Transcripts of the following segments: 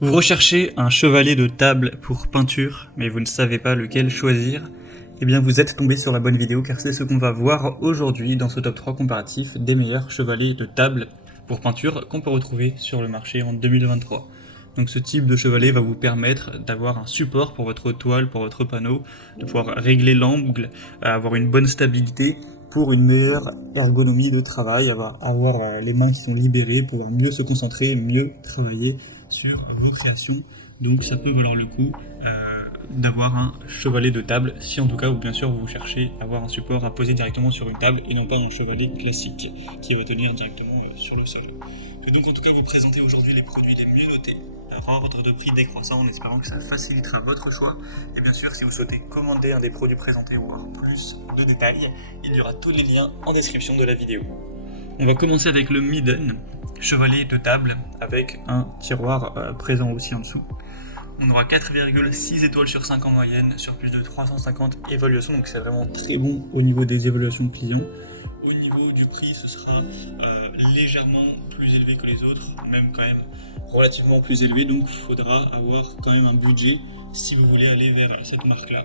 Vous recherchez un chevalet de table pour peinture, mais vous ne savez pas lequel choisir? Eh bien vous êtes tombé sur la bonne vidéo car c'est ce qu'on va voir aujourd'hui dans ce top 3 comparatif des meilleurs chevalets de table pour peinture qu'on peut retrouver sur le marché en 2023. Donc ce type de chevalet va vous permettre d'avoir un support pour votre toile, pour votre panneau, de pouvoir régler l'angle, avoir une bonne stabilité pour une meilleure ergonomie de travail, avoir les mains qui sont libérées, pouvoir mieux se concentrer, mieux travailler sur vos créations. Donc ça peut valoir le coup d'avoir un chevalet de table, si en tout cas, ou bien sûr, vous cherchez à avoir un support à poser directement sur une table et non pas un chevalet classique qui va tenir directement sur le sol. Je vais donc en tout cas vous présenter aujourd'hui les produits les mieux notés par ordre de prix décroissant en espérant que ça facilitera votre choix. Et bien sûr, si vous souhaitez commander un des produits présentés ou avoir plus de détails, il y aura tous les liens en description de la vidéo. On va commencer avec le Midden, chevalet de table avec un tiroir présent aussi en dessous. On aura 4,6 étoiles sur 5 en moyenne sur plus de 350 évaluations, donc c'est vraiment très bon au niveau des évaluations clients. Au niveau du prix, ce sera légèrement plus élevé que les autres, même quand même relativement plus élevé, donc il faudra avoir quand même un budget si vous voulez aller vers cette marque-là.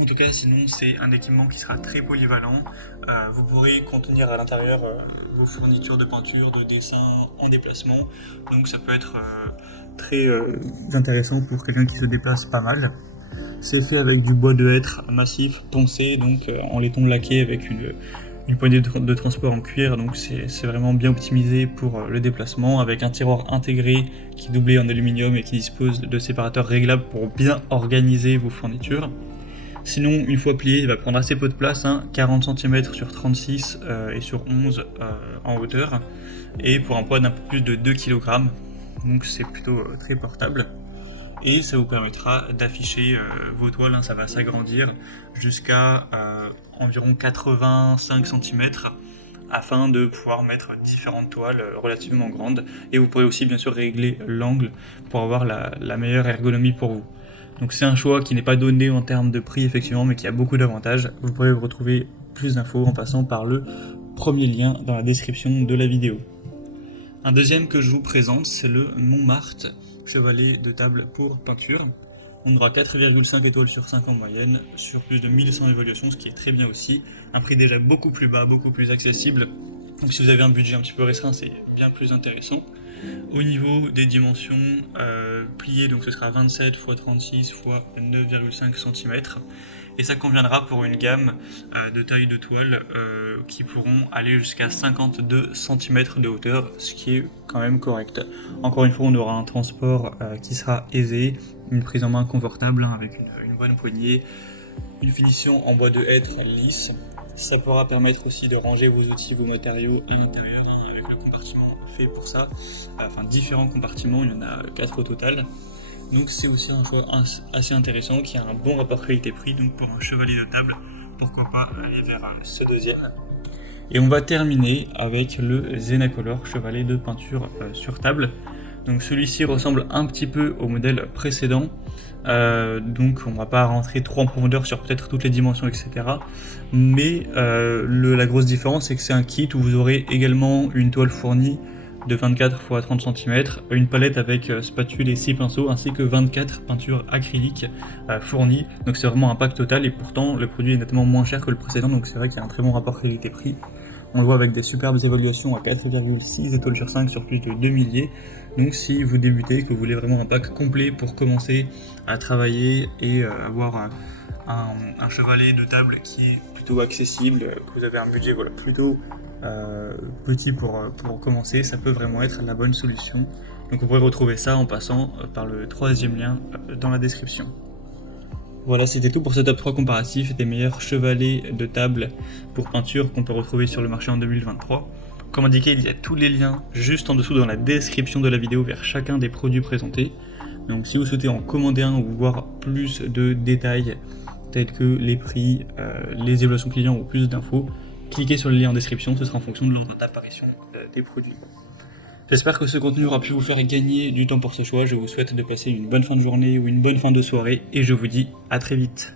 En tout cas, sinon, c'est un équipement qui sera très polyvalent. Vous pourrez contenir à l'intérieur vos fournitures de peinture, de dessin en déplacement. Donc ça peut être très intéressant pour quelqu'un qui se déplace pas mal. C'est fait avec du bois de hêtre massif poncé, donc en laiton laqué avec une poignée de transport en cuir. Donc c'est vraiment bien optimisé pour le déplacement, avec un tiroir intégré qui est doublé en aluminium et qui dispose de séparateurs réglables pour bien organiser vos fournitures. Sinon, une fois plié, il va prendre assez peu de place, 40 cm sur 36 et sur 11 en hauteur, et pour un poids d'un peu plus de 2 kg, donc c'est plutôt très portable. Et ça vous permettra d'afficher vos toiles, ça va s'agrandir jusqu'à environ 85 cm, afin de pouvoir mettre différentes toiles relativement grandes, et vous pourrez aussi bien sûr régler l'angle pour avoir la meilleure ergonomie pour vous. Donc c'est un choix qui n'est pas donné en termes de prix effectivement, mais qui a beaucoup d'avantages. Vous pourrez retrouver plus d'infos en passant par le premier lien dans la description de la vidéo. Un deuxième que je vous présente, c'est le Montmartre, chevalet de table pour peinture. On aura 4,5 étoiles sur 5 en moyenne, sur plus de 1100 évaluations, ce qui est très bien aussi. Un prix déjà beaucoup plus bas, beaucoup plus accessible. Donc si vous avez un budget un petit peu restreint, c'est bien plus intéressant. Au niveau des dimensions pliées, donc ce sera 27 x 36 x 9,5 cm, et ça conviendra pour une gamme de taille de toile qui pourront aller jusqu'à 52 cm de hauteur, ce qui est quand même correct. Encore une fois, on aura un transport qui sera aisé, une prise en main confortable avec une bonne poignée, une finition en bois de hêtre lisse. Ça pourra permettre aussi de ranger vos outils, vos matériaux à l'intérieur avec le compartiment fait pour ça, enfin différents compartiments, il y en a 4 au total. Donc c'est aussi un choix assez intéressant qui a un bon rapport qualité-prix, donc pour un chevalet de table, pourquoi pas aller vers ce deuxième. Et on va terminer avec le Zenacolor, chevalet de peinture sur table. Donc celui-ci ressemble un petit peu au modèle précédent, donc on va pas rentrer trop en profondeur sur peut-être toutes les dimensions, etc. Mais la grosse différence, c'est que c'est un kit où vous aurez également une toile fournie de 24 x 30 cm, une palette avec spatule et 6 pinceaux, ainsi que 24 peintures acryliques fournies. Donc c'est vraiment un pack total, et pourtant le produit est nettement moins cher que le précédent, donc c'est vrai qu'il y a un très bon rapport qualité-prix. On le voit avec des superbes évaluations à 4,6 étoiles sur 5 sur plus de 2 milliers. Donc si vous débutez, que vous voulez vraiment un pack complet pour commencer à travailler et avoir un chevalet de table qui est plutôt accessible, que vous avez un budget plutôt petit pour commencer, ça peut vraiment être la bonne solution. Donc vous pourrez retrouver ça en passant par le troisième lien dans la description. Voilà, c'était tout pour ce top 3 comparatif des meilleurs chevalets de table pour peinture qu'on peut retrouver sur le marché en 2023. Comme indiqué, il y a tous les liens juste en dessous dans la description de la vidéo vers chacun des produits présentés. Donc si vous souhaitez en commander un ou voir plus de détails tels que les prix, les évaluations clients ou plus d'infos, cliquez sur le lien en description, ce sera en fonction de l'ordre d'apparition des produits. J'espère que ce contenu aura pu vous faire gagner du temps pour ce choix. Je vous souhaite de passer une bonne fin de journée ou une bonne fin de soirée, et je vous dis à très vite.